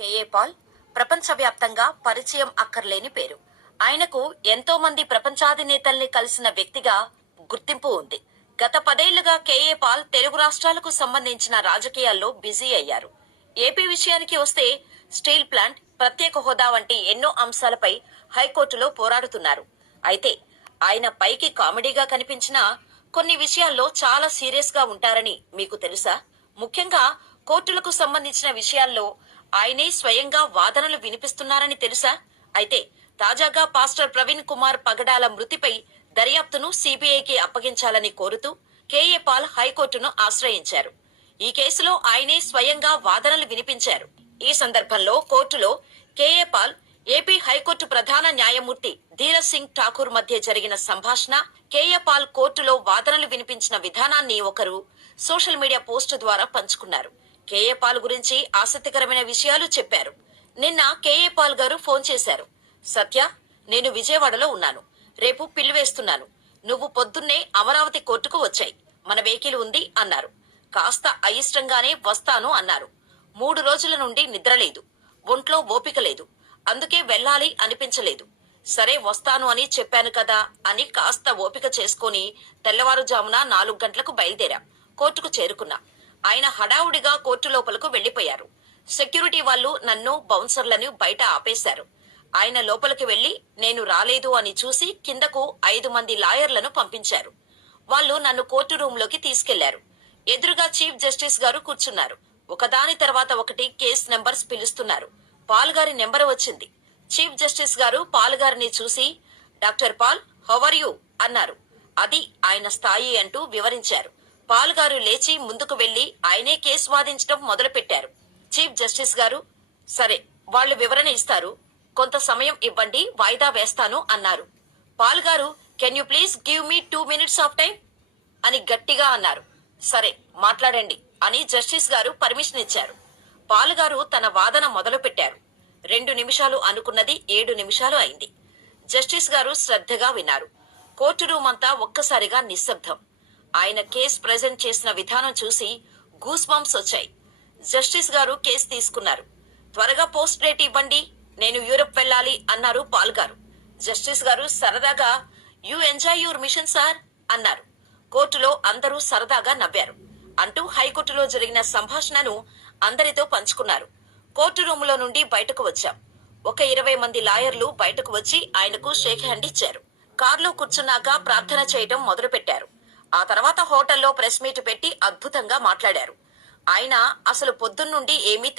KA Paul ప్రపంచవ్యాప్తంగా పరిచయం అక్కర్లేని పేరు. ఆయనకు ఎంతో మంది ప్రపంచాధినేతల్ని కలిసిన వ్యక్తిగా గుర్తింపు ఉంది. గత 10 ఏళ్లుగా కేఏ పాల్ తెలుగు రాష్ట్రాలకు సంబంధించిన రాజకీయాల్లో బిజీ అయ్యారు. ఏపీ విషయానికి వస్తే స్టీల్ ప్లాంట్, ప్రత్యేక హోదా వంటి ఎన్నో అంశాలపై హైకోర్టులో పోరాడుతున్నారు. అయితే ఆయన పైకి కామెడీగా కనిపించినా కొన్ని విషయాల్లో చాలా సీరియస్ గా ఉంటారని మీకు తెలుసా? ముఖ్యంగా కోర్టులకు సంబంధించిన విషయాల్లో ఆయనే స్వయంగా వాదనలు వినిపిస్తున్నారని తెలుసా? అయితే తాజాగా పాస్టర్ ప్రవీణ్ కుమార్ పగడాల మృతిపై దర్యాప్తును సిబిఐకి అప్పగించాలని కోరుతూ కేఏ పాల్ హైకోర్టును ఆశ్రయించారు. ఈ కేసులో ఆయనే స్వయంగా వాదనలు వినిపించారు. ఈ సందర్భంలో కోర్టులో కేఏ పాల్, ఏపీ హైకోర్టు ప్రధాన న్యాయమూర్తి ధీరజ్ సింగ్ ఠాకూర్ మధ్య జరిగిన సంభాషణ, కేఏ పాల్ కోర్టులో వాదనలు వినిపించిన విధానాన్ని ఒకరు సోషల్ మీడియా పోస్టు ద్వారా పంచుకున్నారు. కేఏ పాల్ గురించి ఆసక్తికరమైన విషయాలు చెప్పారు. నిన్న కేఏ పాల్ గారు ఫోన్ చేశారు. సత్య, నేను విజయవాడలో ఉన్నాను. రేపు పిల్లు వేస్తున్నాను. నువ్వు పొద్దున్నే అమరావతి కోర్టుకు వచ్చాయి. మన వెహికల్ ఉంది అన్నారు. కాస్త అయిష్టంగానే వస్తాను అన్నారు. 3 రోజుల నుండి నిద్రలేదు, ఒంట్లో ఓపిక లేదు, అందుకే వెళ్ళాలి అనిపించలేదు. సరే వస్తాను అని చెప్పాను కదా అని కాస్త ఓపిక చేసుకుని తెల్లవారుజామున 4 గంటలకు బయలుదేరా. కోర్టుకు చేరుకున్నా. ఆయన హడావుడిగా కోర్టు లోపలకు వెళ్లిపోయారు. సెక్యూరిటీ వాళ్ళు నన్ను, బౌన్సర్లను బయట ఆపేశారు. ఆయన లోపలికి వెళ్లి నేను రాలేదు అని చూసి కిందకు 5 మంది లాయర్లను పంపించారు. వాళ్ళు నన్ను కోర్టు రూమ్ లోకి తీసుకెళ్లారు. ఎదురుగా చీఫ్ జస్టిస్ గారు కూర్చున్నారు. ఒకదాని తర్వాత ఒకటి కేస్ నెంబర్స్ పిలుస్తున్నారు. పాల్ గారి నెంబర్ వచ్చింది. చీఫ్ జస్టిస్ గారు పాల్ గారిని చూసి, doctor Paul, how are you అన్నారు. అది ఆయన స్థాయి అంటూ వివరించారు. పాల్ గారు లేచి ముందుకు వెళ్లి ఆయనే కేసు వాదించడం మొదలుపెట్టారు. చీఫ్ జస్టిస్ గారు, సరే వాళ్ళు వివరణ ఇస్తారు, కొంత సమయం ఇవ్వండి, వాయిదా వేస్తాను అన్నారు. పాల్ గారు, can you please give me 2 minutes of time అని గట్టిగా అన్నారు. సరే మాట్లాడండి అని జస్టిస్ గారు పర్మిషన్ ఇచ్చారు. పాల్ గారు తన వాదన మొదలు పెట్టారు. 2 నిమిషాలు అనుకున్నది 7 నిమిషాలు అయింది. జస్టిస్ గారు శ్రద్ధగా విన్నారు. కోర్టు రూమ్ అంతా ఒక్కసారిగా నిశ్శబ్దం. ఆయన కేసు ప్రెజెంట్ చేసిన విధానం చూసి గూస్ బంప్స్ వచ్చాయి. జస్టిస్ గారు కేసు తీసుకున్నారు. త్వరగా పోస్ట్ డేట్ ఇవ్వండి, నేను యూరప్ వెళ్ళాలి అన్నారు పాల్ గారు. జస్టిస్ గారు సరదాగా, you enjoy your mission sir అన్నారు. కోర్టులో అందరూ సరదాగా నవ్వారు. అంటూ హైకోర్టులో జరిగిన సంభాషణను అందరితో పంచుకున్నారు. కోర్టు రూములో నుండి బయటకు వచ్చాం. ఒక 20 మంది లాయర్లు బయటకు వచ్చి ఆయనకు షేక్ హ్యాండ్ ఇచ్చారు. కార్లో కూర్చున్నాక ప్రార్థన చేయటం మొదలుపెట్టారు. ఆ తర్వాత హోటల్లో ప్రెస్ మీట్ పెట్టి అద్భుతంగా మాట్లాడారు. ఆయన అసలు పొద్దున్నుండి ఏమీ